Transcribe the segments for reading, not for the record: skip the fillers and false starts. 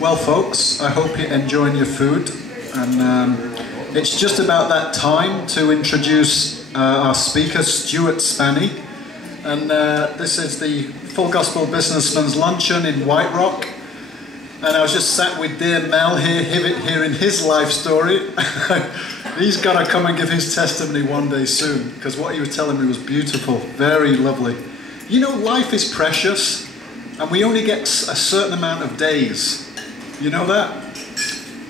Well folks, I hope you're enjoying your food, and it's just about that time to introduce our speaker, Stuart Spanni, and this is the Full Gospel Businessman's Luncheon in White Rock, and I was just sat with dear Mel here hearing his life story. He's got to come and give his testimony one day soon, because what he was telling me was beautiful, very lovely. You know, life is precious, and we only get a certain amount of days. You know that?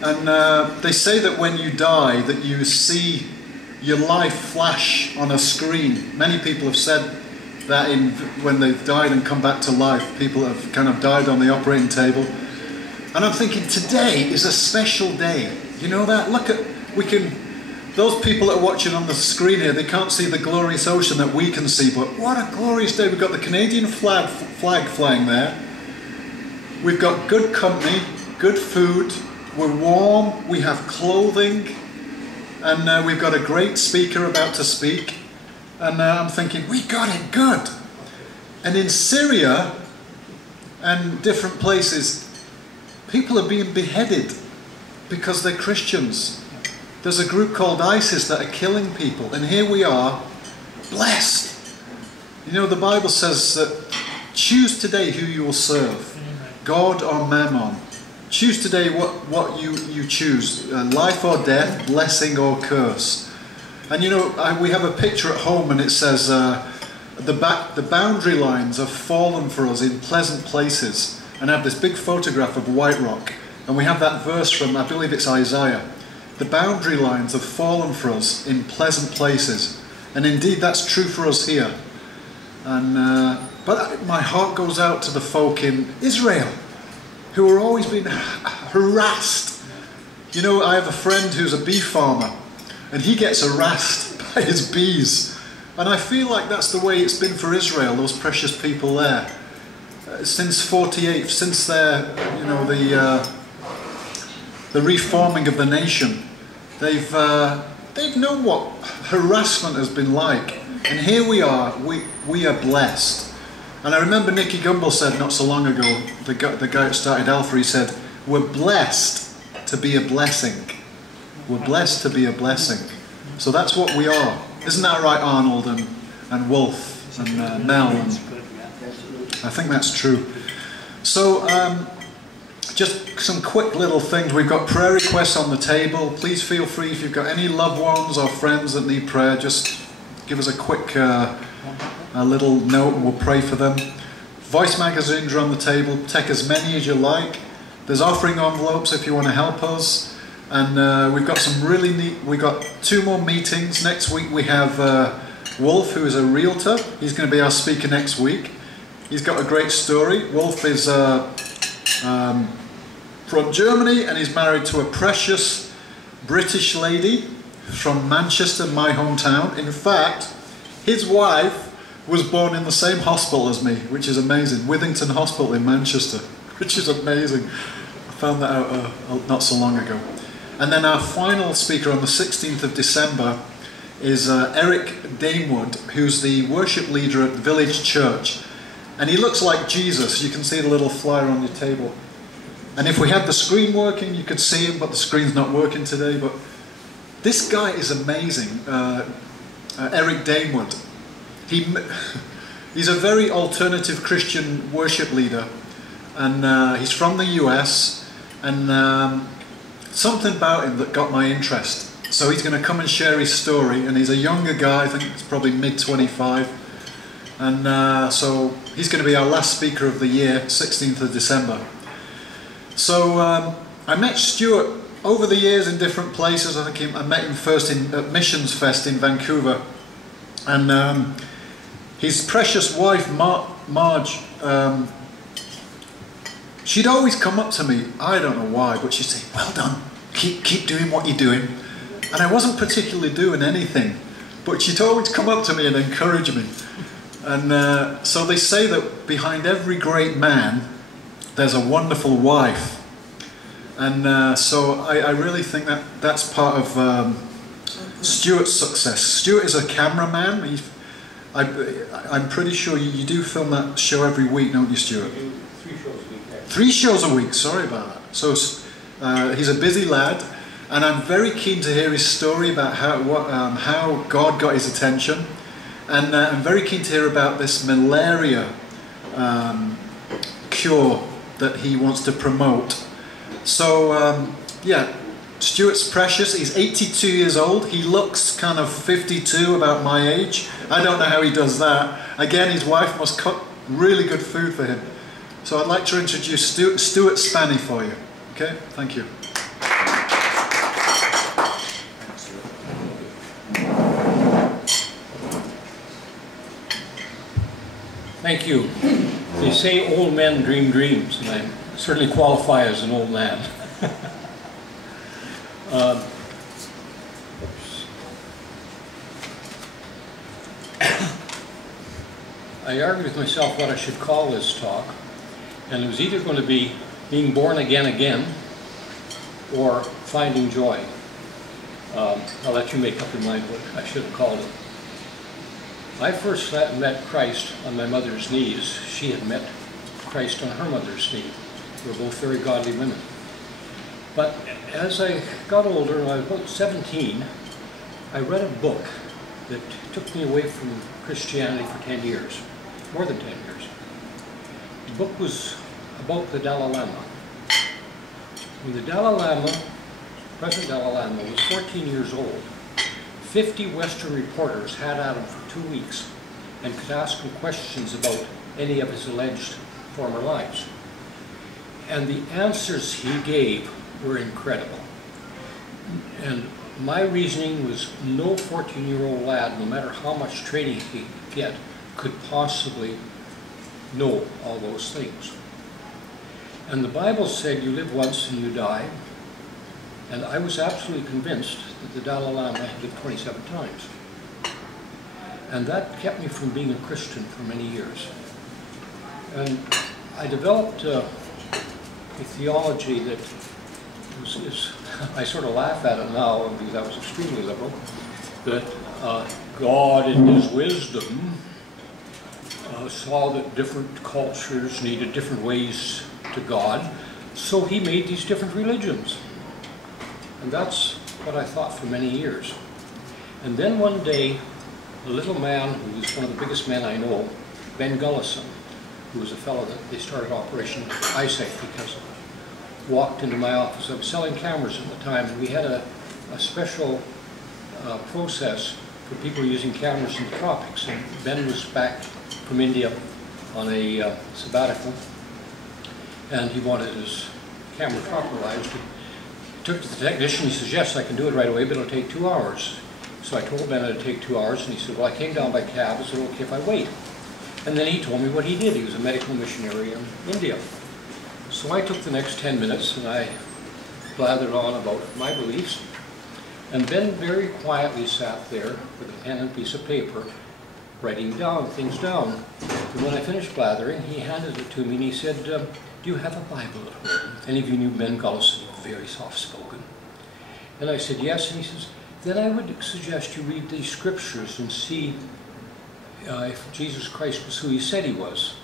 And they say that when you die, that you see your life flash on a screen. Many people have said that when they've died and come back to life, people have kind of died on the operating table. And I'm thinking, today is a special day. You know that? Look at, those people that are watching on the screen here, they can't see the glorious ocean that we can see, but what a glorious day. We've got the Canadian flag flying there. We've got good company, good food, we're warm, we have clothing, and we've got a great speaker about to speak, and I'm thinking, we got it good. And in Syria and different places, people are being beheaded because they're Christians. There's a group called ISIS that are killing people, and here we are, blessed. You know, the Bible says that choose today who you will serve, God or Mammon. Choose today what you choose, life or death, blessing or curse. And you know, we have a picture at home, and it says, the boundary lines have fallen for us in pleasant places. And I have this big photograph of White Rock, and we have that verse from, I believe it's Isaiah. The boundary lines have fallen for us in pleasant places. And indeed that's true for us here. And but my heart goes out to the folk in Israel, who are always being harassed. You know, I have a friend who's a bee farmer, and he gets harassed by his bees. And I feel like that's the way it's been for Israel, those precious people there. Since 48, since their, you know, the reforming of the nation, they've known what harassment has been like. And here we are, we are blessed. And I remember Nicky Gumbel said not so long ago, the guy that started Alpha, he said, we're blessed to be a blessing. We're blessed to be a blessing. So that's what we are. Isn't that right, Arnold and Wolf and Mel? And I think that's true. So just some quick little things. We've got prayer requests on the table. Please feel free, if you've got any loved ones or friends that need prayer, just give us a quick a little note and we'll pray for them. Voice magazines are on the table. Take as many as you like. There's offering envelopes if you want to help us. And we've got some really neat, we've got 2 more meetings. Next week we have Wolf, who is a realtor. He's going to be our speaker next week. He's got a great story. Wolf is from Germany, and he's married to a precious British lady from Manchester, my hometown. In fact, his wife was born in the same hospital as me, which is amazing. Withington Hospital in Manchester, which is amazing. I found that out not so long ago. And then our final speaker on the 16th of December is Eric Damewood, who's the worship leader at the Village Church. And he looks like Jesus. You can see the little flyer on your table. And if we had the screen working, you could see him, but the screen's not working today. But this guy is amazing, Eric Damewood. He's a very alternative Christian worship leader, and he's from the US, and something about him that got my interest. So he's going to come and share his story, and he's a younger guy, I think he's probably mid-25, and so he's going to be our last speaker of the year, 16th of December. So I met Stuart over the years in different places. I think I met him first at Missions Fest in Vancouver, and his precious wife, Marge, she'd always come up to me, I don't know why, but she'd say, well done, keep doing what you're doing. And I wasn't particularly doing anything, but she'd always come up to me and encourage me. And so they say that behind every great man, there's a wonderful wife. And so I really think that that's part of Stuart's success. Stuart is a cameraman. I'm pretty sure you do film that show every week, don't you, Stuart? 3 shows a week. 3 shows a week, sorry about that. So he's a busy lad, and I'm very keen to hear his story about how God got his attention, and I'm very keen to hear about this malaria cure that he wants to promote. So yeah, Stuart's precious. He's 82 years old. He looks kind of 52, about my age. I don't know how he does that. Again, his wife must cook really good food for him. So I'd like to introduce Stuart Spanni for you. Okay, thank you. Thank you. They say old men dream dreams, and I certainly qualify as an old man. I argued with myself what I should call this talk, and it was either going to be being born again or finding joy. I'll let you make up your mind what I should have called it. I first met Christ on my mother's knees. She had met Christ on her mother's knee. They were both very godly women. But as I got older, when I was about 17, I read a book that took me away from Christianity for 10 years, more than 10 years. The book was about the Dalai Lama. When the Dalai Lama, President Dalai Lama, was 14 years old, 50 Western reporters had at him for 2 weeks and could ask him questions about any of his alleged former lives. And the answers he gave were incredible. And my reasoning was no 14-year-old lad, no matter how much training he could get, could possibly know all those things. And the Bible said you live once and you die. And I was absolutely convinced that the Dalai Lama had lived 27 times. And that kept me from being a Christian for many years. And I developed a theology that I sort of laugh at it now because I was extremely liberal, that God in his wisdom saw that different cultures needed different ways to God, so he made these different religions. And that's what I thought for many years. And then one day, a little man who was one of the biggest men I know, Ben Gullison, who was a fellow that they started Operation Eyesight because of, walked into my office. I was selling cameras at the time, and we had a special process for people using cameras in the tropics. And Ben was back from India on a sabbatical, and he wanted his camera properly. Took to the technician. He says, yes, I can do it right away, but it'll take 2 hours. So I told Ben it'd take 2 hours, and he said, well, I came down by cab. I said, okay if I wait. And then he told me what he did. He was a medical missionary in India. So I took the next 10 minutes and I blathered on about my beliefs. And Ben very quietly sat there with a pen and a piece of paper, writing things down. And when I finished blathering, he handed it to me and he said, do you have a Bible at home? Any of you knew Ben Gullison, very soft-spoken. And I said, yes. And he says, then I would suggest you read these scriptures and see if Jesus Christ was who he said he was.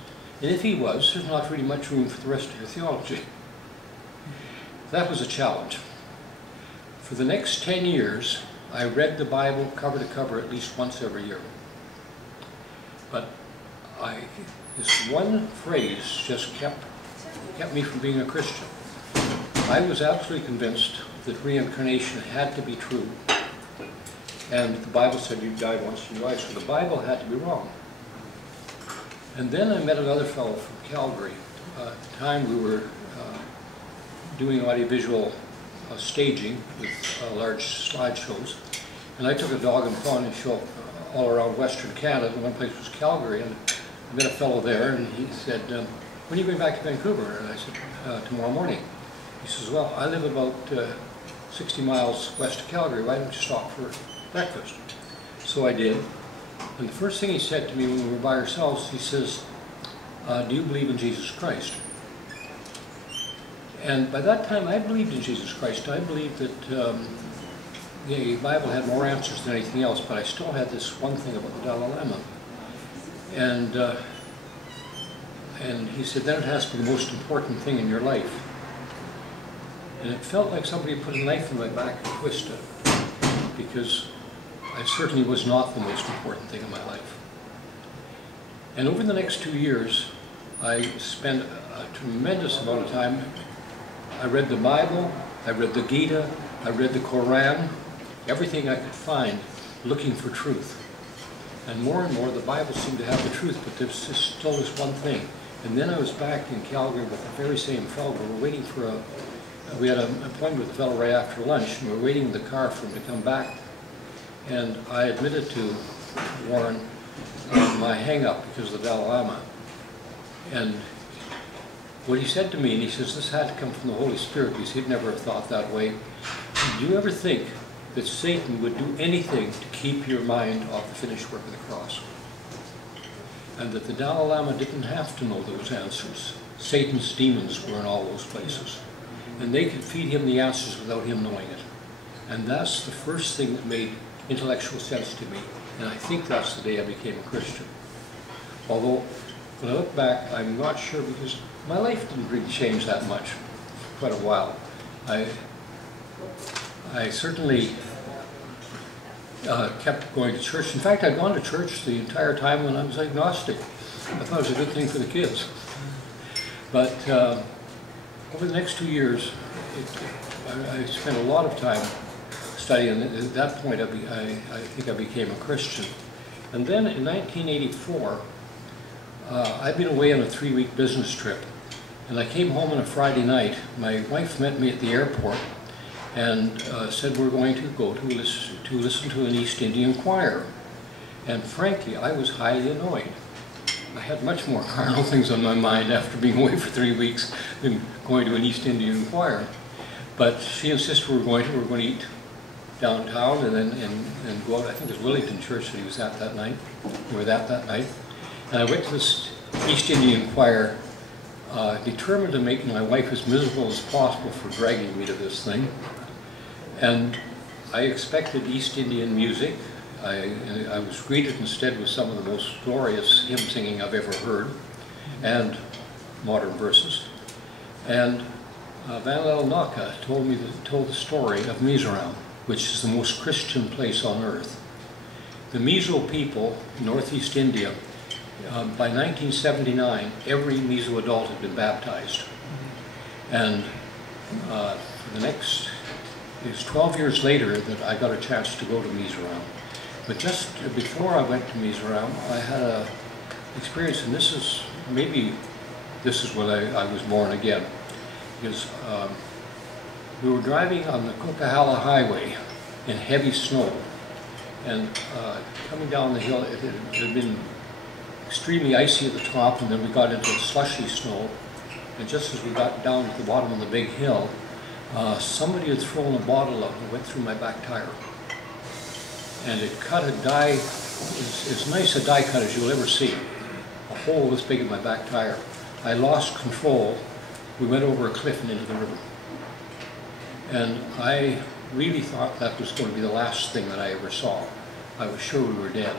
And if he was, there's not really much room for the rest of your theology. That was a challenge. For the next 10 years, I read the Bible cover to cover at least once every year. But this one phrase just kept me from being a Christian. I was absolutely convinced that reincarnation had to be true. And the Bible said you die once and you die, so the Bible had to be wrong. And then I met another fellow from Calgary. At the time we were doing audiovisual staging with large slideshows. And I took a dog and pony show all around Western Canada, and one place was Calgary. And I met a fellow there, and he said, when are you going back to Vancouver? And I said, tomorrow morning. He says, well, I live about 60 miles west of Calgary. Why don't you stop for breakfast? So I did. And the first thing he said to me when we were by ourselves, he says, do you believe in Jesus Christ? And by that time, I believed in Jesus Christ. I believed that the Bible had more answers than anything else, but I still had this one thing about the Dalai Lama. And he said, then it has to be the most important thing in your life. And it felt like somebody put a knife in my back and twisted it, because I certainly was not the most important thing in my life. And over the next 2 years, I spent a tremendous amount of time. I read the Bible, I read the Gita, I read the Quran, everything I could find, looking for truth. And more, the Bible seemed to have the truth, but there's just still this one thing. And then I was back in Calgary with the very same fellow. We were waiting for we had an appointment with the fellow right after lunch, and we were waiting in the car for him to come back. And I admitted to Warren my hang-up because of the Dalai Lama. And what he said to me, and he says, this had to come from the Holy Spirit, because he'd never have thought that way. Do you ever think that Satan would do anything to keep your mind off the finished work of the cross? And that the Dalai Lama didn't have to know those answers. Satan's demons were in all those places. And they could feed him the answers without him knowing it. And that's the first thing that made intellectual sense to me. And I think that's the day I became a Christian. Although, when I look back, I'm not sure, because my life didn't really change that much for quite a while. I certainly kept going to church. In fact, I'd gone to church the entire time when I was agnostic. I thought it was a good thing for the kids. But over the next 2 years, I spent a lot of time studying. At that point, I think I became a Christian. And then in 1984, I'd been away on a 3-week business trip. And I came home on a Friday night. My wife met me at the airport and said we're going to go to listen to an East Indian choir. And frankly, I was highly annoyed. I had much more carnal things on my mind after being away for 3 weeks than going to an East Indian choir. But she insisted we were going to eat downtown and then go out. I think it was Wellington Church that he was at that night. We were at that night. And I went to this East Indian choir, determined to make my wife as miserable as possible for dragging me to this thing. And I expected East Indian music. I was greeted instead with some of the most glorious hymn singing I've ever heard, and modern verses. And Van Naka told the story of Mizoram, which is the most Christian place on earth. The Mizo people in northeast India, by 1979, every Mizo adult had been baptized. And it was 12 years later that I got a chance to go to Mizoram. But just before I went to Mizoram, I had an experience, and maybe this is when I was born again, because we were driving on the Coquihalla Highway in heavy snow, and coming down the hill, it had been extremely icy at the top, and then we got into slushy snow, and just as we got down to the bottom of the big hill, somebody had thrown a bottle out and went through my back tire. And it cut a die, as nice a die cut as you'll ever see. A hole this big in my back tire. I lost control. We went over a cliff and into the river. And I really thought that was going to be the last thing that I ever saw. I was sure we were dead.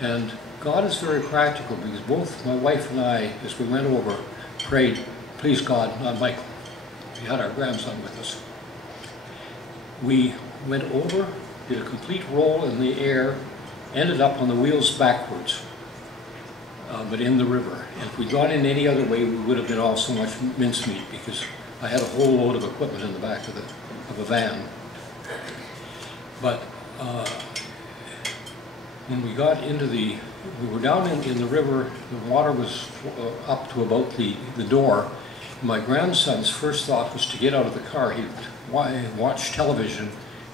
And God is very practical, because both my wife and I, as we went over, prayed, please God, not Michael. We had our grandson with us. We went over, did a complete roll in the air, ended up on the wheels backwards, but in the river. And if we'd gone in any other way, we would have been all so much mincemeat, because I had a whole load of equipment in the back of a van. But when we got into we were down in the river, the water was up to about the door. My grandson's first thought was to get out of the car. He'd watch television,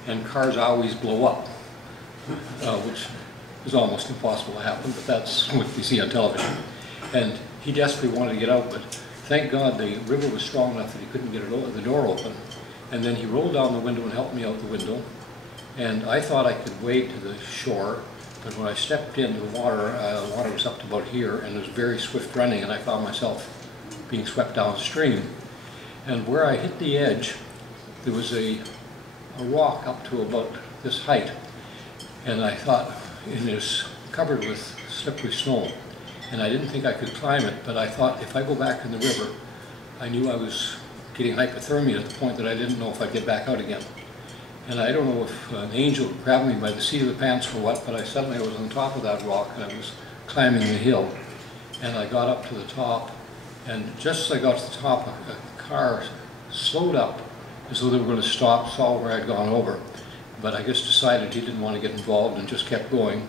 and cars always blow up, which is almost impossible to happen, but that's what we see on television. And he desperately wanted to get out, but thank God the river was strong enough that he couldn't get the door open. And then he rolled down the window and helped me out the window. And I thought I could wade to the shore, but when I stepped into the water was up to about here, and it was very swift running, and I found myself being swept downstream. And where I hit the edge, there was a rock up to about this height, and I thought, it is covered with slippery snow, and I didn't think I could climb it, but I thought if I go back in the river, I knew I was getting hypothermia at the point that I didn't know if I'd get back out again. And I don't know if an angel grabbed me by the seat of the pants or what, but suddenly I was on top of that rock and I was climbing the hill. And I got up to the top, and just as I got to the top, a car slowed up as though they were going to stop, saw where I'd gone over. But I just decided he didn't want to get involved and just kept going.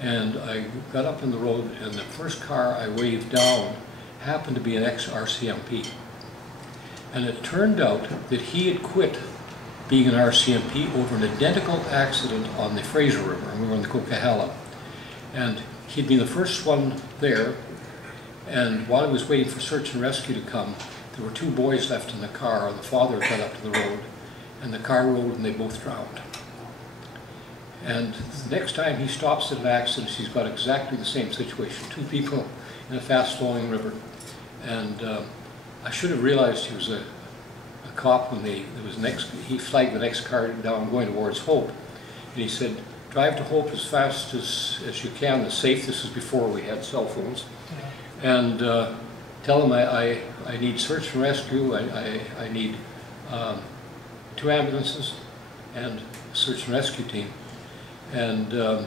And I got up in the road, and the first car I waved down happened to be an ex-RCMP. And it turned out that he had quit being an RCMP over an identical accident on the Fraser River, and we were in the Coquihalla. And he'd been the first one there, and while he was waiting for search and rescue to come, there were 2 boys left in the car, and the father got up to the road, and the car rolled and they both drowned. And the next time he stops at an accident, he's got exactly the same situation. 2 people in a fast-flowing river. And I should have realized he was a cop when he flagged the next car down going towards Hope. And he said, drive to Hope as fast as you can, it's safe. This is before we had cell phones. And tell him I need search and rescue, I need 2 ambulances and a search and rescue team. And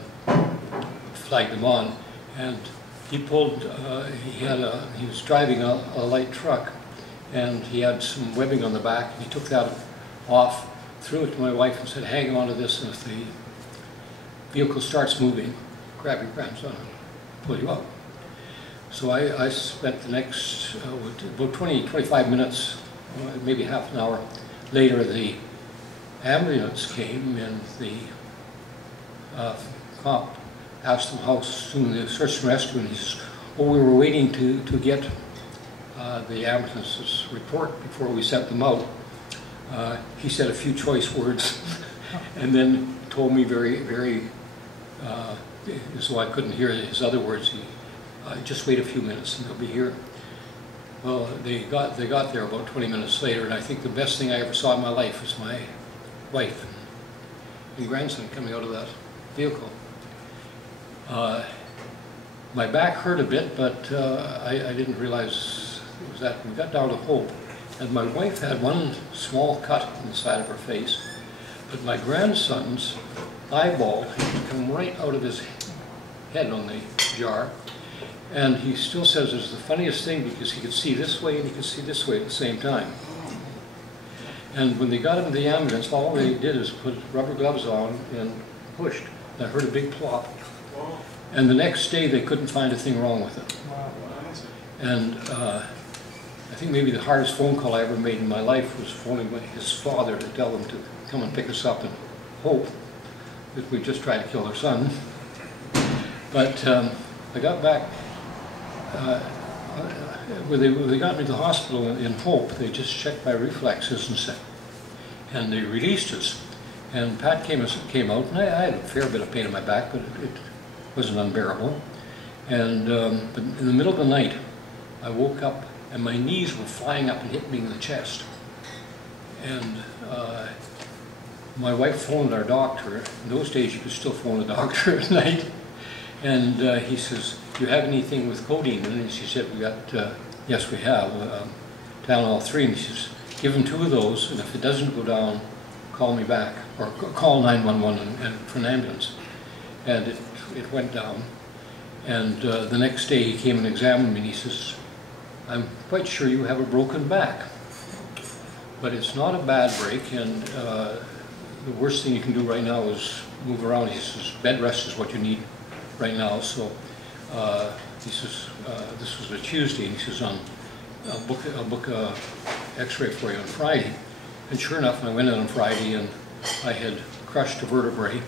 flagged them on. And he pulled, he was driving a light truck, and he had some webbing on the back, and he took that off, threw it to my wife and said, hang on to this, and if the vehicle starts moving, grab your grandson and pull you up. So I spent the next, about 25 minutes, maybe half an hour later, the ambulance came, and the cop asked him how soon the search and rescue, and he says, oh, we were waiting to get the ambulance's report before we sent them out. He said a few choice words and then told me very, as though I couldn't hear his other words, just wait a few minutes and they'll be here. Well, they got there about 20 minutes later, and I think the best thing I ever saw in my life was my wife and grandson coming out of that vehicle. My back hurt a bit, but I didn't realize it was that. We got down to Hope, and my wife had one small cut on the side of her face, but my grandson's eyeball had come right out of his head on the jar, and he still says it was the funniest thing because he could see this way and he could see this way at the same time. And when they got him to the ambulance, all they did is put rubber gloves on and pushed. And I heard a big plop. And the next day they couldn't find a thing wrong with it. And I think maybe the hardest phone call I ever made in my life was phoning his father to tell him to come and pick us up and Hope that we just tried to kill their son. But I got back, when they got me to the hospital in Hope, they just checked my reflexes and they released us. And Pat came out, and I had a fair bit of pain in my back, but it wasn't unbearable. And but in the middle of the night, I woke up, and my knees were flying up and hit me in the chest. And my wife phoned our doctor. In those days, you could still phone a doctor at night. And he says, do you have anything with codeine? And she said, we got, yes, we have, Tylenol 3. And he says, give him 2 of those, and if it doesn't go down, call me back, or call 911 and for an ambulance. And it went down. And the next day he came and examined me, and he says, I'm quite sure you have a broken back. But it's not a bad break, and the worst thing you can do right now is move around. He says, bed rest is what you need right now. So he says, this was a Tuesday, and he says, I'll book a x-ray for you on Friday. And sure enough, I went in on Friday, and I had crushed a vertebrae,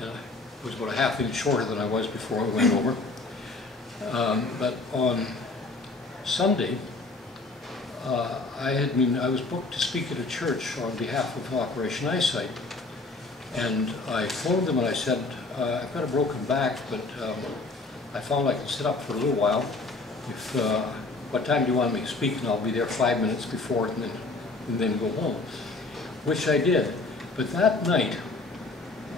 and I was about a half inch shorter than I was before I went over. But on Sunday, I was booked to speak at a church on behalf of Operation Eyesight, and I phoned them and I said, I've got a broken back, but I found I can sit up for a little while. What time do you want me to speak? And I'll be there 5 minutes before it, and then go home, which I did. But that night,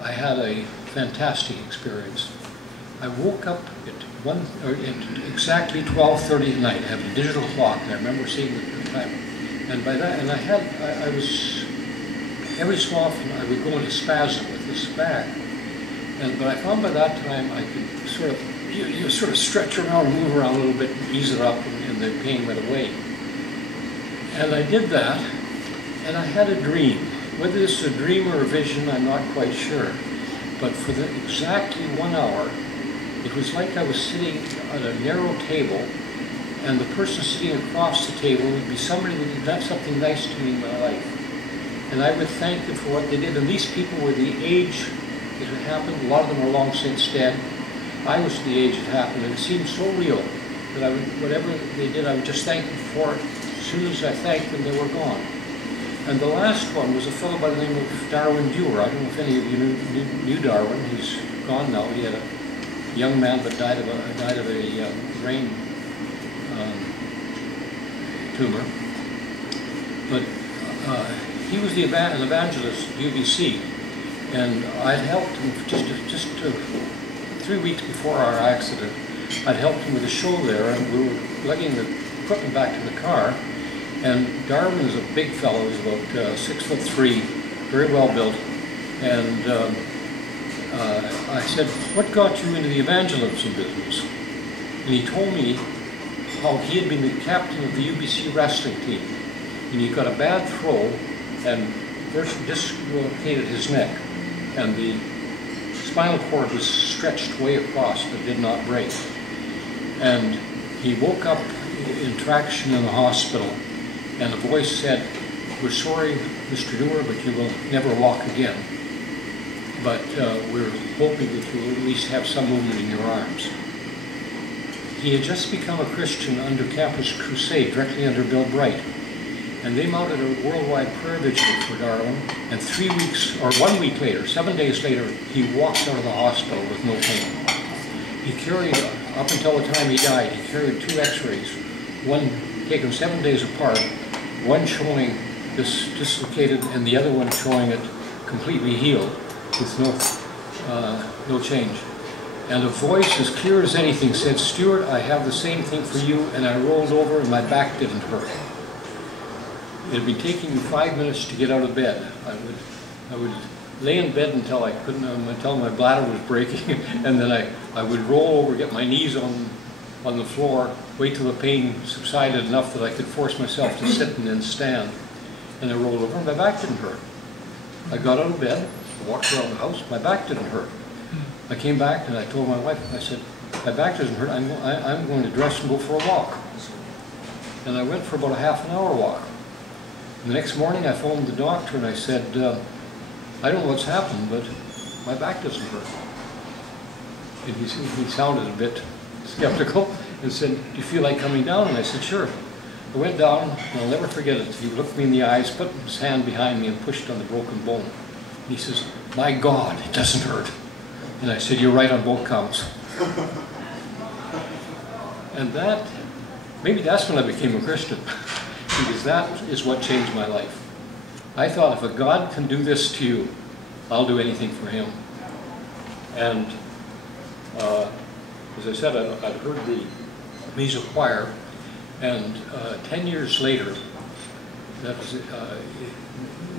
I had a fantastic experience. I woke up at exactly 12:30 at night. I have a digital clock, and I remember seeing the time. And by that, and I was, every so often I would go into spasm with this back. But I found by that time I could sort of, you sort of stretch around and move around a little bit and ease it up, and the pain went away. And I did that, and I had a dream. Whether this is a dream or a vision, I'm not quite sure. But for exactly 1 hour, it was like I was sitting at a narrow table, and the person sitting across the table would be somebody that had done something nice to me in my life. And I would thank them for what they did. And these people were the age it had happened. A lot of them are long since dead. I was the age it happened, and it seemed so real that I would, whatever they did, I would just thank them for it. As soon as I thanked them, they were gone. And the last one was a fellow by the name of Darwin Dewar. I don't know if any of you knew Darwin. He's gone now. He had a young man, but died of a brain tumor. But he was an evangelist at UBC. And I'd helped him just 3 weeks before our accident. I'd helped him with a show there, and we were lugging the equipment back to the car. And Darwin is a big fellow. He's about 6'3", very well built. And I said, "What got you into the evangelism business?" And he told me how he had been the captain of the UBC wrestling team, and he got a bad throw and virtually dislocated his neck. And the spinal cord was stretched way across but did not break. And he woke up in traction in the hospital, and a voice said, "We're sorry, Mr. Dewar, but you will never walk again. But we're hoping that you will at least have some movement in your arms." He had just become a Christian under Campus Crusade, directly under Bill Bright. And they mounted a worldwide prayer vigil for Darwin, and 3 weeks, or 1 week later, 7 days later, he walked out of the hospital with no pain. He carried, up until the time he died, he carried 2 x-rays, one taken 7 days apart, one showing this dislocated and the other one showing it completely healed with no change. And a voice as clear as anything said, "Stuart, I have the same thing for you," and I rolled over and my back didn't hurt. It had been taking me 5 minutes to get out of bed. I would lay in bed until I couldn't, until my bladder was breaking, and then I would roll over, get my knees on the floor, wait till the pain subsided enough that I could force myself to sit and then stand. And I rolled over, and my back didn't hurt. I got out of bed, I walked around the house, my back didn't hurt. I came back and I told my wife, I said, "My back doesn't hurt, I'm going to dress and go for a walk." And I went for about a half-an-hour walk. The next morning I phoned the doctor and I said, "I don't know what's happened, but my back doesn't hurt." And he sounded a bit skeptical and said, "Do you feel like coming down?" And I said, "Sure." I went down, and I'll never forget it. He looked me in the eyes, put his hand behind me and pushed on the broken bone. And he says, "My God, it doesn't hurt." And I said, "You're right on both counts." And maybe that's when I became a Christian. Because that is what changed my life. I thought, if a God can do this to you, I'll do anything for him. And as I said, I'd heard the Miso choir, and 10 years later, that was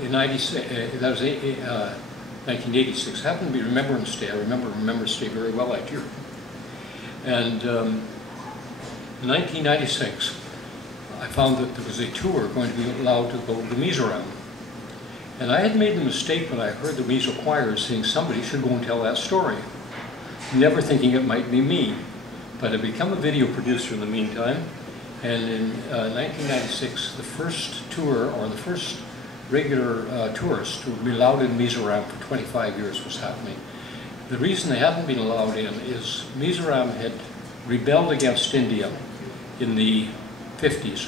in 1986, happened to be Remembrance Day. I remember Remembrance Day very well that year. And in 1996, I found that there was a tour going to be allowed to go to Mizoram. And I had made the mistake when I heard the Mizo choir saying somebody should go and tell that story, never thinking it might be me. But I'd become a video producer in the meantime, and in 1996, the first tour, or the first regular tourist to be allowed in Mizoram for 25 years was happening. The reason they hadn't been allowed in is Mizoram had rebelled against India in the 50s,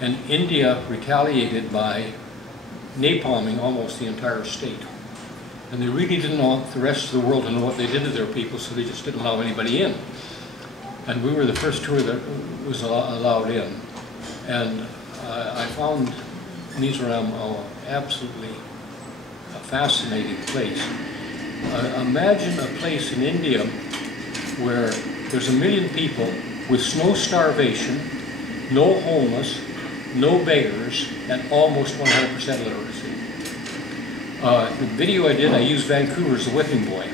and India retaliated by napalming almost the entire state. And they really didn't want the rest of the world to know what they did to their people, so they just didn't allow anybody in. And we were the first tour that was allowed in. And I found Mizoram an absolutely fascinating place. Imagine a place in India where there's 1 million people with no starvation, no homeless, no beggars, and almost 100% literacy. The video I did, I used Vancouver as the whipping boy.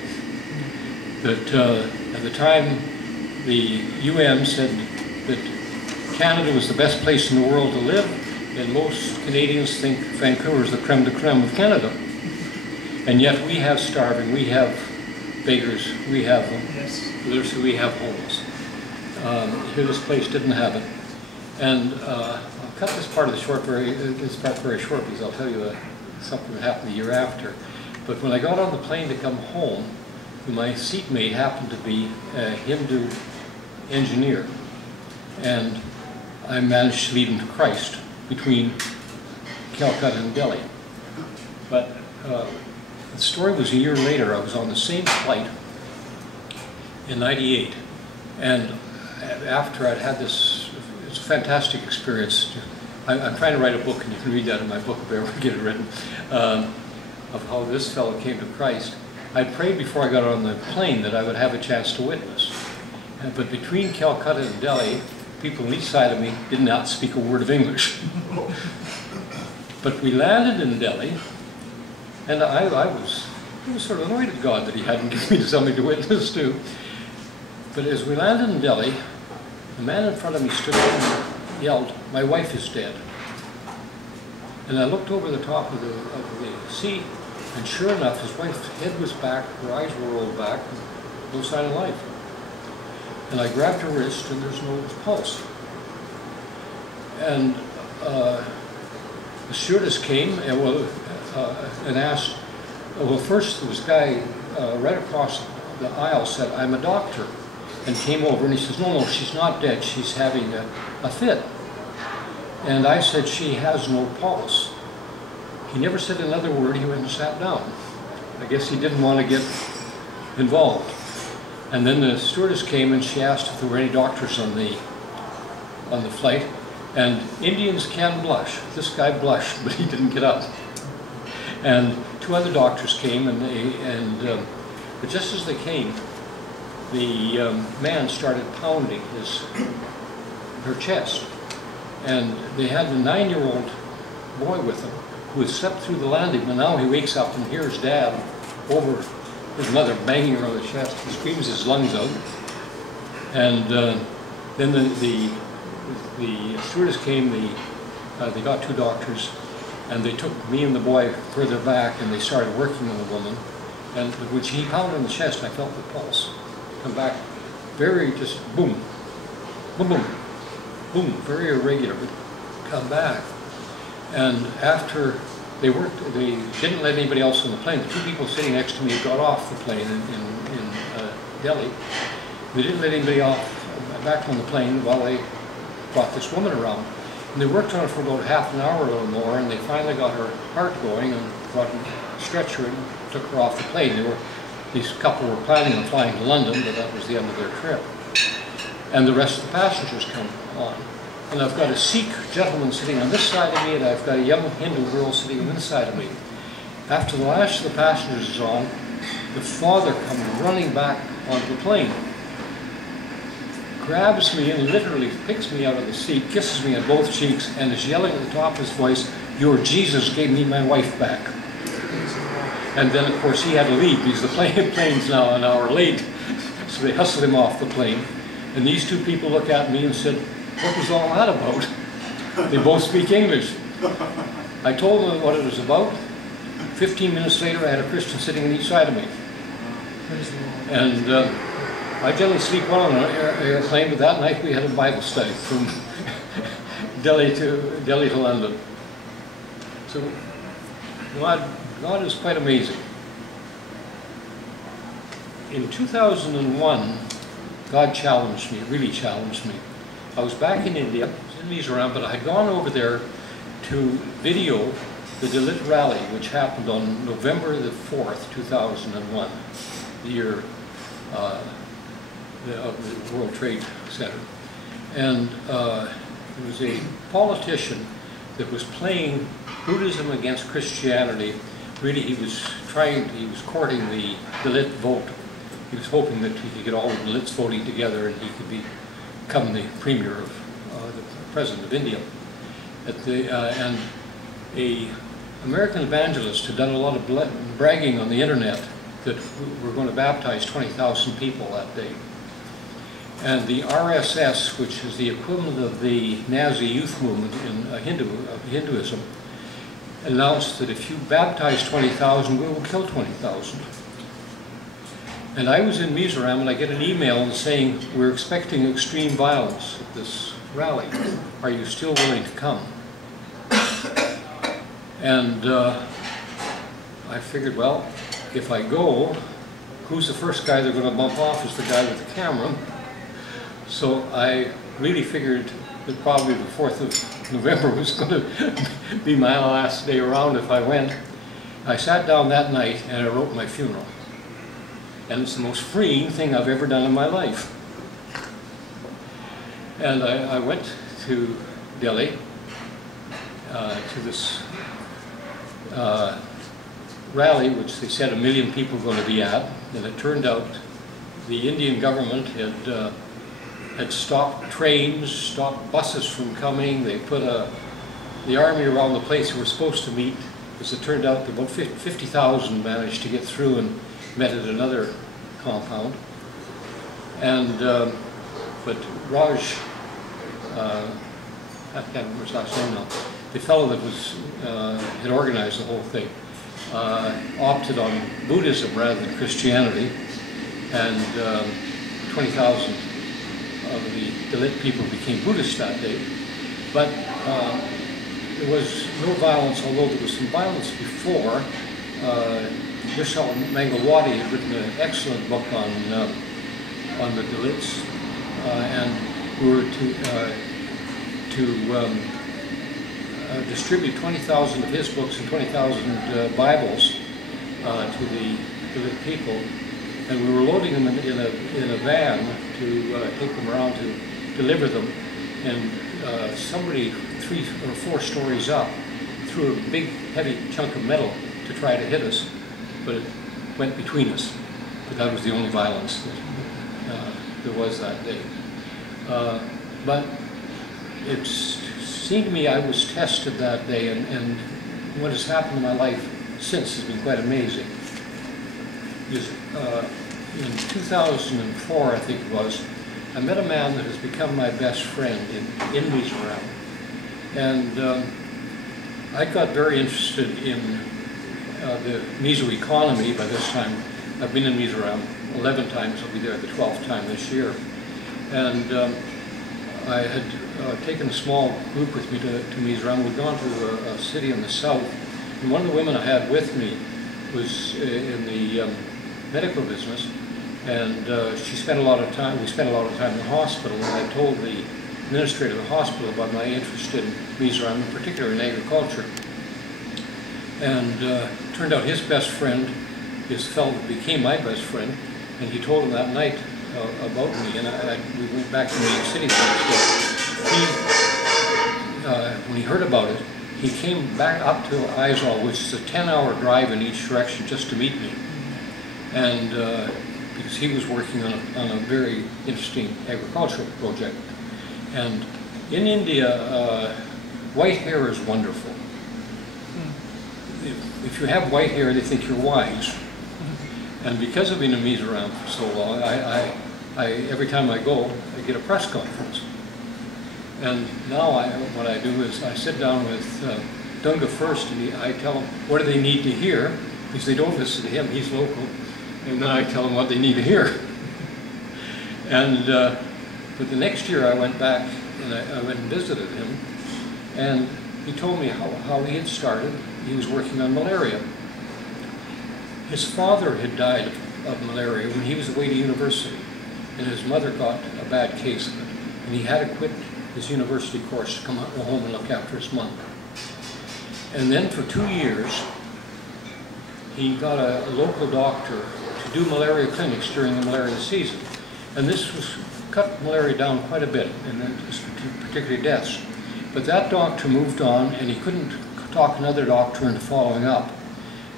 That at the time, the UN said that Canada was the best place in the world to live, and most Canadians think Vancouver is the creme de creme of Canada. And yet we have starving, we have beggars, we have literacy, we have homeless. Here this place didn't have it. And I'll cut this part of the short very short because I'll tell you something that happened the year after. But when I got on the plane to come home, my seatmate happened to be a Hindu engineer. And I managed to lead him to Christ between Calcutta and Delhi. But the story was a year later. I was on the same flight in '98, and after I'd had this, it's a fantastic experience. I'm trying to write a book, and you can read that in my book if I ever get it written, of how this fellow came to Christ. I prayed before I got on the plane that I would have a chance to witness. But between Calcutta and Delhi, people on each side of me did not speak a word of English. But we landed in Delhi, and I was sort of annoyed at God that he hadn't given me something to witness to. But as we landed in Delhi, the man in front of me stood up and yelled, "My wife is dead." And I looked over the top of the seat, and sure enough, his wife's head was back, her eyes were rolled back, no sign of life. And I grabbed her wrist, and there's no pulse. And the stewardess came and asked, well, first there was a guy right across the aisle said, "I'm a doctor," and came over, and he says, no, she's not dead, she's having a fit. And I said, "She has no pulse." He never said another word. He went and sat down. I guess he didn't want to get involved. And then the stewardess came and she asked if there were any doctors on the flight. And Indians can blush. This guy blushed, but he didn't get up. And two other doctors came, but just as they came, the man started pounding her chest. And they had a 9-year-old boy with him who had slept through the landing, but now he wakes up and hears Dad over his mother banging her on the chest. He screams his lungs out. And then the stewardess came, they got two doctors, and they took me and the boy further back, and they started working on the woman. And when he pounded on the chest, I felt the pulse come back very just boom, boom, boom, boom, very irregular, but come back. And after they didn't let anybody else on the plane. The two people sitting next to me got off the plane in Delhi. They didn't let anybody back on the plane while they brought this woman around. And they worked on her for about half an hour or more, and they finally got her heart going and brought a stretcher and took her off the plane. These couple were planning on flying to London, but that was the end of their trip. And the rest of the passengers come on. And I've got a Sikh gentleman sitting on this side of me, and I've got a young Hindu girl sitting on this side of me. After the last of the passengers is on, the father comes running back onto the plane, grabs me and literally picks me out of the seat, kisses me on both cheeks, and is yelling at the top of his voice, "Your Jesus gave me my wife back." And then, of course, he had to leave because the plane's now an hour late. So they hustled him off the plane. And these two people look at me and said, "What was all that about?" They both speak English. I told them what it was about. 15 minutes later, I had a Christian sitting on each side of me. And I generally sleep well on an airplane, but that night we had a Bible study from Delhi to London. So God is quite amazing. In 2001, God challenged me, really challenged me. I was back in India, enemies around, but I had gone over there to video the Dalit rally, which happened on November the 4th, 2001, the year of the World Trade Center. And it was a politician that was playing Buddhism against Christianity. Really, he was courting the Dalit vote. He was hoping that he could get all the Dalits voting together and he could become the premier of the president of India. and a American evangelist had done a lot of bragging on the internet that we're going to baptize 20,000 people that day. And the RSS, which is the equivalent of the Nazi youth movement in Hinduism, announced that if you baptize 20,000, we will kill 20,000. And I was in Mizoram, and I get an email saying, we're expecting extreme violence at this rally. Are you still willing to come? And I figured, well, if I go, who's the first guy they're going to bump off is the guy with the camera. So I really figured that probably the 4th of November was going to be my last day around if I went. I sat down that night and I wrote my funeral. And it's the most freeing thing I've ever done in my life. And I went to Delhi, to this rally, which they said 1 million people were going to be at. And it turned out the Indian government had stopped trains, stopped buses from coming. They put the army around the place we were supposed to meet. As it turned out, about 50,000 managed to get through and met at another compound. And but Raj, I can't remember his last name now, the fellow that was had organized the whole thing, opted on Buddhism rather than Christianity, and 20,000 of the Dalit people became Buddhists that day. But there was no violence, although there was some violence before. Vishal Mangalwadi had written an excellent book on the Dalits, and we were to distribute 20,000 of his books and 20,000 Bibles to the Dalit people, and we were loading them in a van to take them around to deliver them, and somebody 3 or 4 stories up threw a big heavy chunk of metal to try to hit us, but it went between us. But that was the only violence that there was that day. But it seemed to me I was tested that day, and what has happened in my life since has been quite amazing. In 2004, I think it was, I met a man that has become my best friend in Mizoram. And I got very interested in the Mizo economy by this time. I've been in Mizoram 11 times, I'll be there the 12th time this year. And I had taken a small group with me to Mizoram. We'd gone to a city in the south, and one of the women I had with me was in the medical business, and we spent a lot of time in the hospital, and I told the administrator of the hospital about my interest in Mizoram, in particular in agriculture. And turned out his best friend, his fellow that became my best friend, and he told him that night about me, and we went back to New York City the next day. When he heard about it, he came back up to Aizawl, which is a 10-hour drive in each direction, just to meet me. And because he was working on a very interesting agricultural project. And in India, white hair is wonderful. If you have white hair, they think you're wise. And because I've been in Mizoram for so long, every time I go, I get a press conference. And now what I do is I sit down with Dunga first, and I tell them what do they need to hear, because they don't listen to him, he's local. And then I tell them what they need to hear. And but the next year I went back and I went and visited him, and he told me how he had started. He was working on malaria. His father had died of malaria when he was away to university, and his mother got a bad case of it, and he had to quit his university course to come home and look after his mother. And then for 2 years, he got a local doctor to do malaria clinics during the malaria season. And this cut malaria down quite a bit, and then particularly deaths. But that doctor moved on, and he couldn't talk another doctor into following up.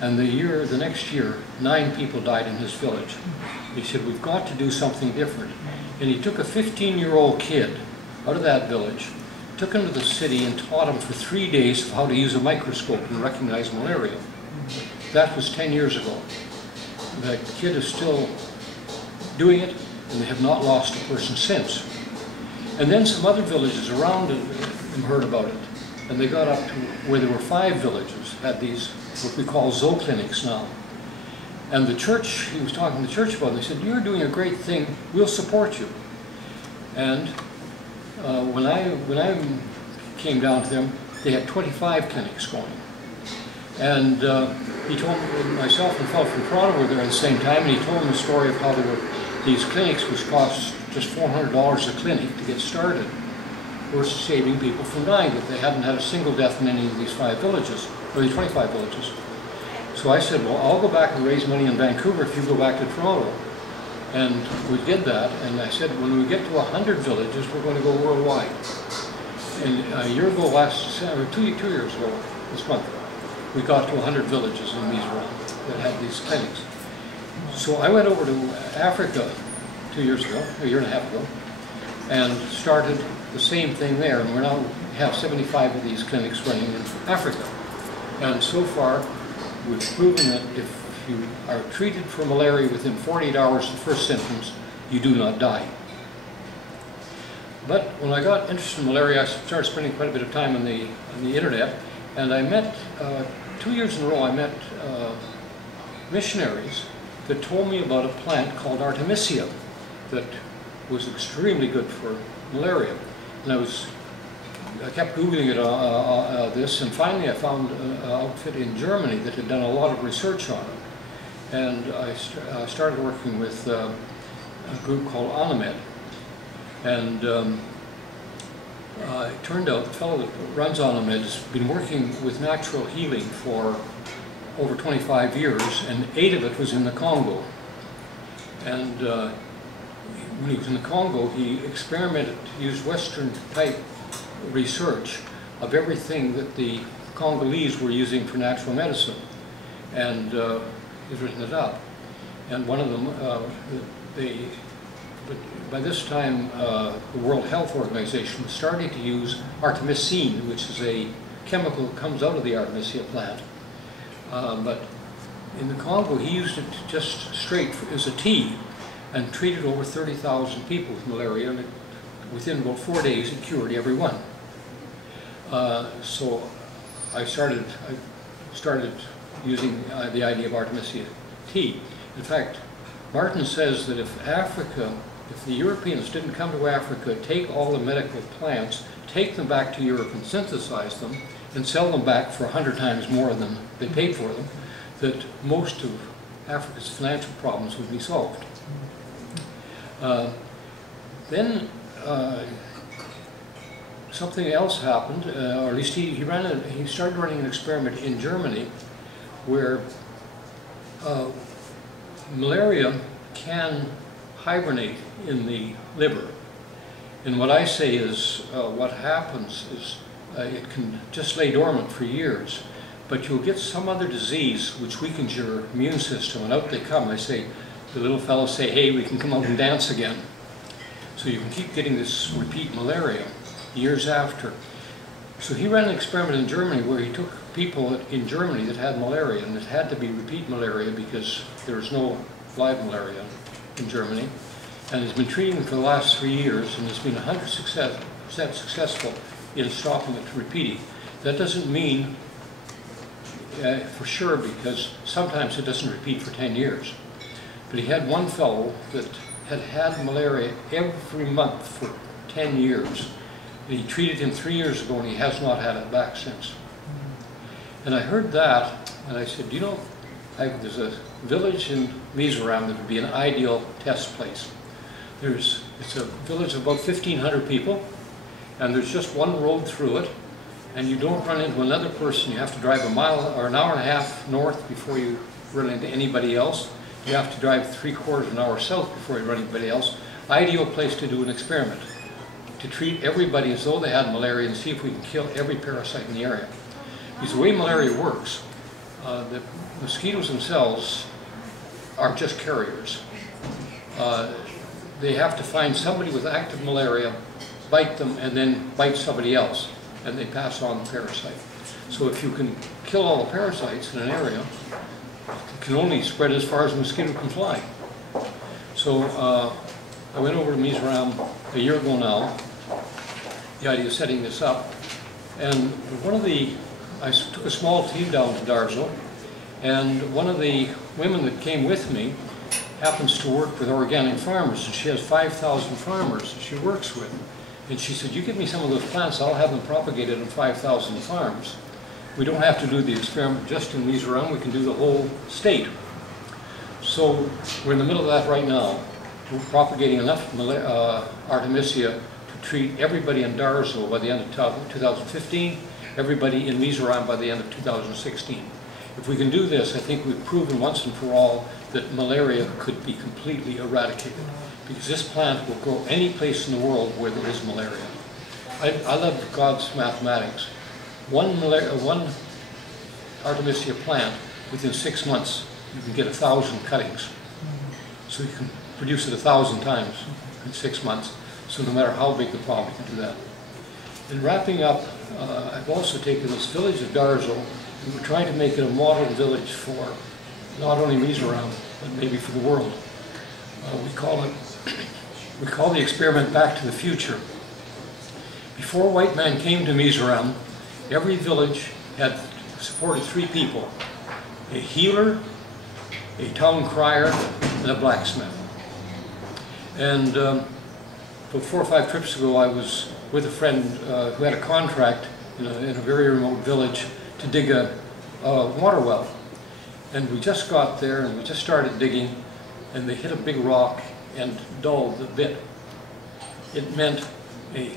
And the next year, 9 people died in his village. He said, we've got to do something different. And he took a 15-year-old kid out of that village, took him to the city and taught him for 3 days of how to use a microscope and recognize malaria. That was 10 years ago. The kid is still doing it, and they have not lost a person since. And then some other villages around him heard about it, and they got up to where there were 5 villages, had these, what we call zoo clinics now. And the church, he was talking to the church about it, and they said, "You're doing a great thing, we'll support you." And when I came down to them, they had 25 clinics going. And he told me, myself and a fellow from Toronto were there at the same time, and he told them the story of how there were these clinics which cost just $400 a clinic to get started, were saving people from dying, but they hadn't had a single death in any of these 5 villages, or these 25 villages. So I said, well, I'll go back and raise money in Vancouver if you go back to Toronto. And we did that, and I said, when we get to 100 villages, we're going to go worldwide. And a year ago, or 2 years ago, this month, we got to 100 villages in Mizoram that had these clinics. So I went over to Africa 2 years ago, a year and a half ago, and started the same thing there. And we now have 75 of these clinics running in Africa. And so far, we've proven that if you are treated for malaria within 48 hours of the first symptoms, you do not die. But when I got interested in malaria, I started spending quite a bit of time on the internet, and I met, 2 years in a row, I met missionaries that told me about a plant called Artemisia that was extremely good for malaria. And I kept Googling it, this, and finally I found an outfit in Germany that had done a lot of research on it. And I started working with a group called Anamed. And it turned out the fellow that runs Anamed has been working with natural healing for over 25 years, and 8 of it was in the Congo. And when he was in the Congo, he experimented, used Western type research of everything that the Congolese were using for natural medicine, and he's written it up. And one of them, but by this time, the World Health Organization was starting to use artemisinin, which is a chemical that comes out of the Artemisia plant. But in the Congo, he used it just straight as a tea and treated over 30,000 people with malaria, and within about 4 days, it cured every one. So I started using the idea of Artemisia tea. In fact, Martin says that if the Europeans didn't come to Africa, take all the medical plants, take them back to Europe and synthesize them, and sell them back for 100 times more than they paid for them, that most of Africa's financial problems would be solved. Then something else happened, or at least he started running an experiment in Germany where malaria can hibernate in the liver. And what I say is, what happens is it can just lay dormant for years, but you'll get some other disease which weakens your immune system, and out they come. I say, the little fellows say, hey, we can come out and dance again. So you can keep getting this repeat malaria years after. So he ran an experiment in Germany where he took people in Germany that had malaria, and it had to be repeat malaria because there's no live malaria in Germany, and has been treating them for the last 3 years, and has been 100% successful in stopping it repeating. That doesn't mean for sure, because sometimes it doesn't repeat for 10 years. But he had one fellow that had had malaria every month for 10 years. And he treated him 3 years ago, and he has not had it back since. And I heard that, and I said, you know, there's a village in Mizoram that would be an ideal test place. It's a village of about 1,500 people, and there's just one road through it, and you don't run into another person. You have to drive a mile or an hour and a half north before you run into anybody else. You have to drive 3/4 of an hour south before you run into anybody else. Ideal place to do an experiment, to treat everybody as though they had malaria and see if we can kill every parasite in the area. Because the way malaria works, the mosquitoes themselves are just carriers. They have to find somebody with active malaria bite them and then bite somebody else, and they pass on the parasite. So if you can kill all the parasites in an area, it can only spread as far as a mosquito can fly. So I went over to Mizoram a year ago now, the idea of setting this up, and I took a small team down to Darzo, and one of the women that came with me happens to work with organic farmers, and she has 5,000 farmers that she works with. And she said, you give me some of those plants, I'll have them propagated on 5,000 farms. We don't have to do the experiment just in Mizoram, we can do the whole state. So we're in the middle of that right now. We're propagating enough Artemisia to treat everybody in Darzo by the end of 2015, everybody in Mizoram by the end of 2016. If we can do this, I think we've proven once and for all that malaria could be completely eradicated, because this plant will grow any place in the world where there is malaria. I love God's mathematics. One Artemisia plant, within 6 months, you can get 1,000 cuttings. So you can produce it 1,000 times in 6 months. So no matter how big the problem, you can do that. In wrapping up, I've also taken this village of Darzo, and we're trying to make it a model village for not only Mizoram, but maybe for the world. We call the experiment Back to the Future. Before white man came to Mizoram, every village had supported 3 people: a healer, a town crier, and a blacksmith. And about 4 or 5 trips ago, I was with a friend who had a contract in a very remote village to dig a water well. And we just got there and we just started digging, and they hit a big rock and dulled the bit. It meant a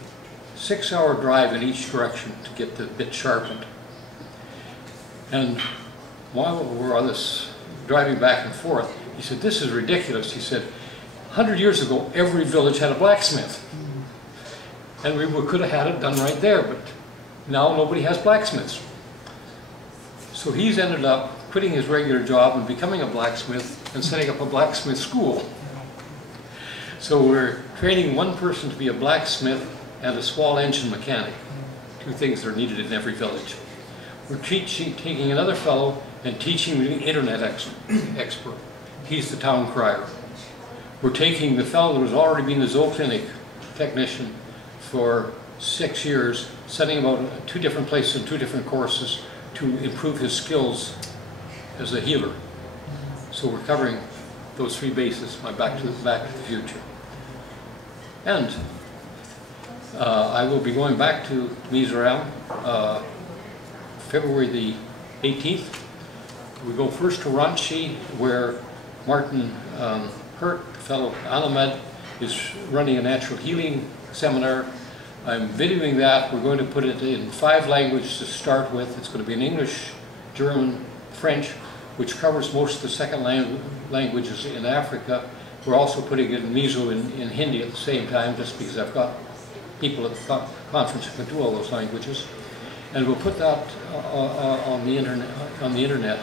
6-hour drive in each direction to get the bit sharpened. And while we were on this driving back and forth, he said, this is ridiculous. He said, 100 years ago, every village had a blacksmith. And we could have had it done right there, but now nobody has blacksmiths. So he's ended up quitting his regular job and becoming a blacksmith and setting up a blacksmith school. So we're training one person to be a blacksmith and a small engine mechanic, 2 things that are needed in every village. We're taking another fellow and teaching the internet expert. He's the town crier. We're taking the fellow that has already been the zooclinic technician for 6 years, sending him out 2 different places and 2 different courses to improve his skills as a healer. So we're covering those 3 bases, my Back to the Future. And I will be going back to Mizoram February the 18th. We go first to Ranchi, where Martin Hurt, fellow Alamed, is running a natural healing seminar. I'm videoing that. We're going to put it in 5 languages to start with. It's going to be in English, German, French, which covers most of the second languages in Africa. We're also putting it in Mizo in Hindi at the same time, just because I've got people at the conference who can do all those languages. And we'll put that on the internet.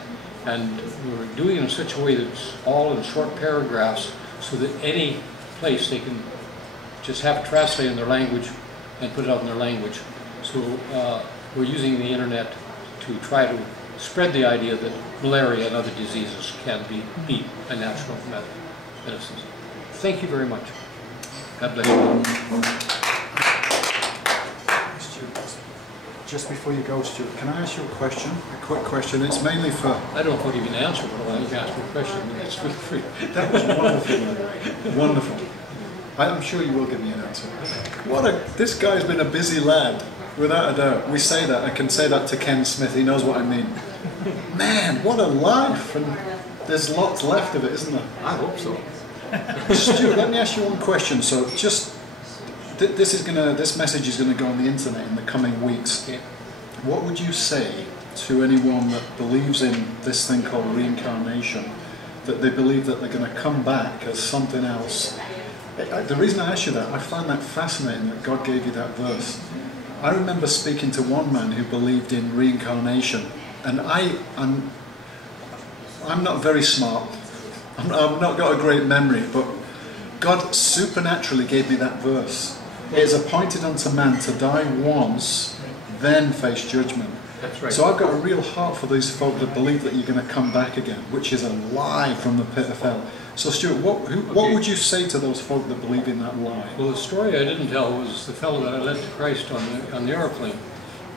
And we're doing it in such a way that it's all in short paragraphs, so that any place they can just have it translated in their language and put it out in their language. So we're using the internet to try to spread the idea that malaria and other diseases can be beat by natural medicines. Thank you very much. God bless you. Just before you go, Stuart, can I ask you a question? A quick question. It's mainly for... I don't know if I'll give you an answer, but I'll ask you a question. It's free. That was wonderful. Wonderful. I'm sure you will give me an answer. This guy's been a busy lad, without a doubt. We say that. I can say that to Ken Smith. He knows what I mean. Man, what a life! And there's lots left of it, isn't there? I hope so. Stuart, let me ask you one question. So just... This message is going to go on the internet in the coming weeks. Yeah. What would you say to anyone that believes in this thing called reincarnation, that they believe that they're going to come back as something else? The reason I ask you that, I find that fascinating that God gave you that verse. I remember speaking to one man who believed in reincarnation, and I'm not very smart. I've not got a great memory, but God supernaturally gave me that verse. It is appointed unto man to die once, then face judgment. That's right. So I've got a real heart for these folk that believe that you're going to come back again, which is a lie from the pit of hell. So Stuart, what would you say to those folk that believe in that lie? Well, the story I didn't tell was the fellow that I led to Christ on the airplane.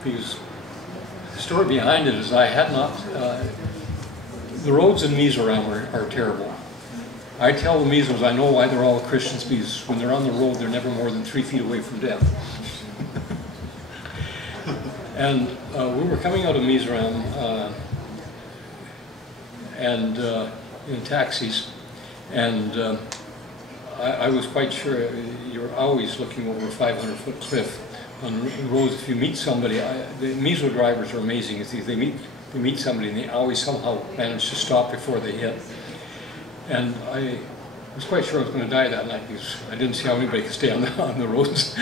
Because the story behind it is I had not, the roads in Mizoram are terrible. I tell the Mizos I know why they're all Christians, because when they're on the road they're never more than 3 feet away from death. And we were coming out of Mizoram and in taxis, and I was quite sure you're always looking over a 500-foot cliff on the roads. If you meet somebody, the Mizo drivers are amazing. They meet somebody and they always somehow manage to stop before they hit. And I was quite sure I was going to die that night because I didn't see how anybody could stay on the roads.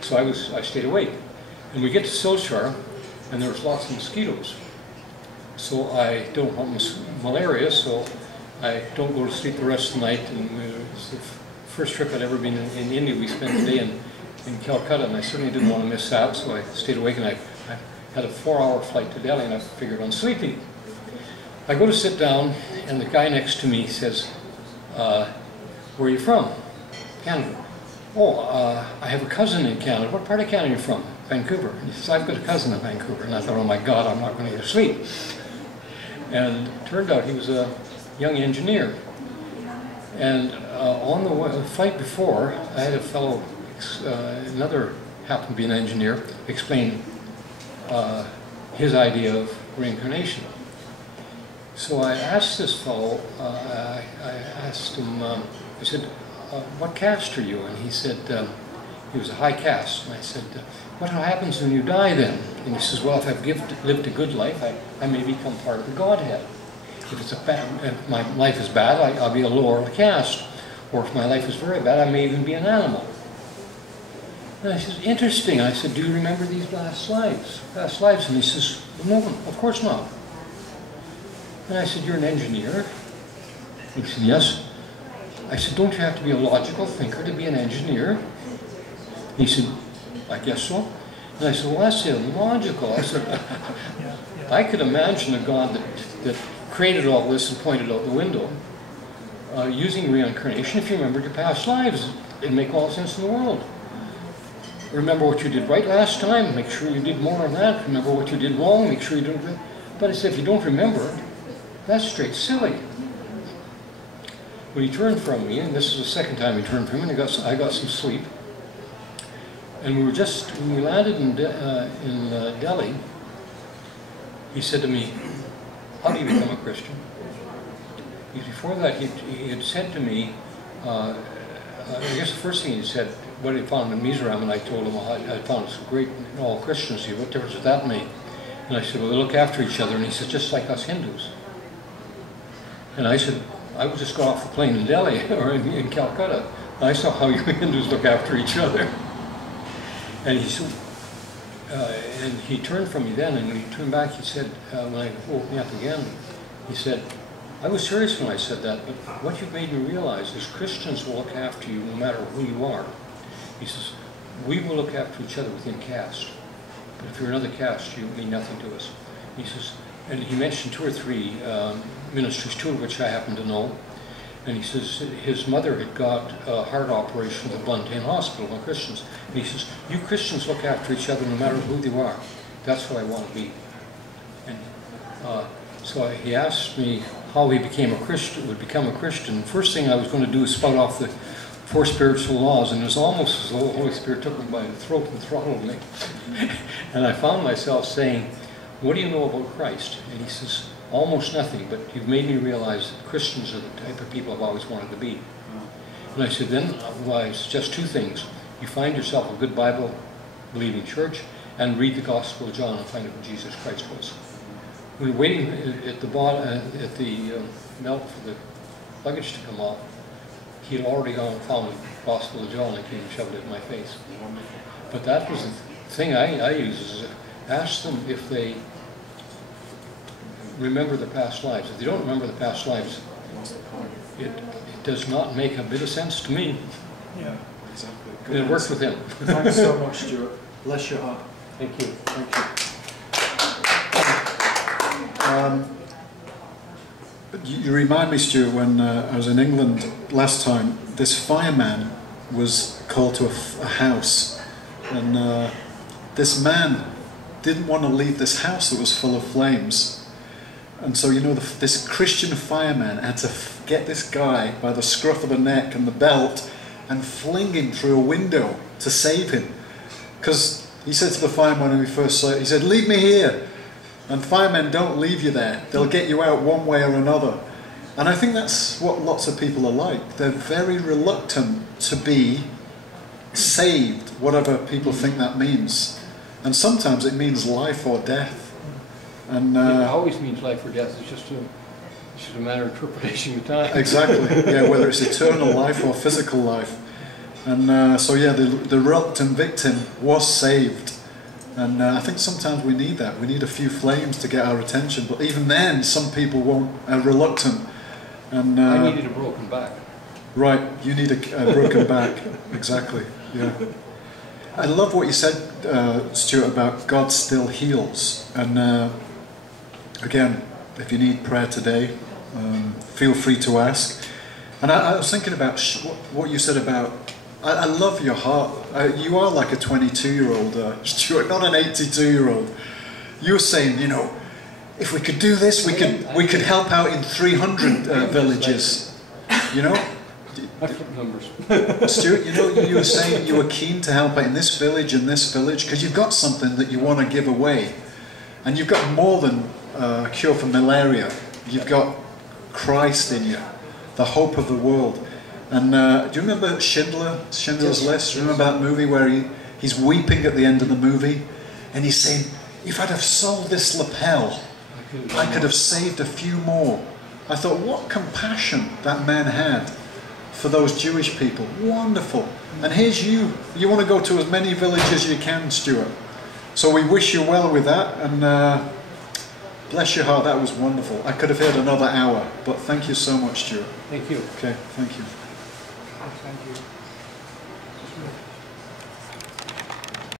So I stayed awake. And we get to Silchar, and there's lots of mosquitoes. So I don't want malaria, so I don't go to sleep the rest of the night. And it was the first trip I'd ever been in India. We spent the day in Calcutta, and I certainly didn't want to miss that, so I stayed awake, and I had a 4-hour flight to Delhi, and I figured on sleeping. I go to sit down, and the guy next to me says, where are you from? Canada. Oh, I have a cousin in Canada. What part of Canada are you from? Vancouver. And he says, I've got a cousin in Vancouver. And I thought, oh my God, I'm not going to get to sleep. And it turned out he was a young engineer. And on the flight before, I had a fellow, another happened to be an engineer, explain his idea of reincarnation. So I asked this fellow, I asked him, I said, what caste are you? And he said, he was a high caste. And I said, what happens when you die then? And he says, well, if I've lived a good life, I may become part of the Godhead. If my life is bad, I'll be a lower caste. Or if my life is very bad, I may even be an animal. And I said, interesting. I said, do you remember these past lives? And he says, no, of course not. And I said, you're an engineer? He said, yes. I said, don't you have to be a logical thinker to be an engineer? He said, I guess so. And I said, well, that's illogical. I said, I could imagine a God that created all this and pointed out the window using reincarnation. If you remembered your past lives, it'd make all sense in the world. Remember what you did right last time, make sure you did more of that. Remember what you did wrong, make sure you don't do it. But I said, if you don't remember, that's straight silly. When he turned from me, and this is the second time he turned from me, and I got some sleep. And when we landed in Delhi, he said to me, how do you become a Christian? Because before that, he had said to me, I guess the first thing he said, what he found in Mizoram, and I told him, I found some great all Christians here, what difference does that make? And I said, well, they look after each other, and he said, just like us Hindus. And I said, I would just go off the plane in Delhi, or in Calcutta. I saw how you Hindus look after each other. And he said, and he turned from me then, and when he turned back, he said, when I woke me up again, he said, I was serious when I said that, but what you've made me realize is Christians will look after you no matter who you are. He says, we will look after each other within caste, but if you're another caste, you mean nothing to us. He says, and he mentioned 2 or 3 ministries, 2 of which I happen to know. And he says his mother had got a heart operation at the Buntain Hospital on Christians. And he says, you Christians look after each other no matter who you are. That's what I want to be. And so he asked me how he became a Christian, would become a Christian. First thing I was going to do is spout off the 4 spiritual laws, and it was almost as though the Holy Spirit took me by the throat and throttled me. And I found myself saying, what do you know about Christ? And he says, almost nothing, but you've made me realize that Christians are the type of people I've always wanted to be. And I said, then I suggest 2 things. You find yourself a good Bible-believing church, and read the Gospel of John and find out who Jesus Christ was. We were waiting at the belt for the luggage to come off. He had already gone and found the Gospel of John and came and shoved it in my face. But that was the thing I use, is ask them if they remember their past lives. If they don't remember the past lives, it does not make a bit of sense to me. Yeah. Exactly. And it works with him. Thanks so much, Stuart. Bless your heart. Thank you. Thank you. You remind me, Stuart, when I was in England last time, this fireman was called to a house, and this man didn't want to leave this house that was full of flames. And so, you know, this Christian fireman had to get this guy by the scruff of the neck and the belt and fling him through a window to save him. Because he said to the fireman when we first saw it, he said, "Leave me here." And firemen don't leave you there. They'll get you out one way or another. And I think that's what lots of people are like. They're very reluctant to be saved, whatever people think that means. And sometimes it means life or death. And It always means life or death. It's just a matter of interpretation of time. Exactly. Yeah, whether it's eternal life or physical life. And so yeah, the reluctant victim was saved. And I think sometimes we need that. We need a few flames to get our attention. But even then, some people won't are reluctant. And I needed a broken back. Right, you need a broken back. Exactly. Yeah. I love what you said, Stuart, about God still heals. And again, if you need prayer today, feel free to ask. And I was thinking about what you said about. I love your heart. You are like a 22-year-old, Stuart, not an 82-year-old. You were saying, you know, if we could do this, we could help out in 300 villages. You know, I flip numbers. Stuart, you know, you were saying you were keen to help out in this village and this village because you've got something that you want to give away, and you've got more than a cure for malaria. You've got Christ in you, the hope of the world. And do you remember Schindler's List? Remember that movie where he's weeping at the end of the movie, and he's saying, "If I'd have sold this lapel, I could have saved a few more." I thought, what compassion that man had for those Jewish people. Wonderful. And here's you. You want to go to as many villages as you can, Stuart. So we wish you well with that, and bless your heart, that was wonderful. I could have had another hour, but thank you so much, Stuart. Thank you. Okay, thank you. Thank you.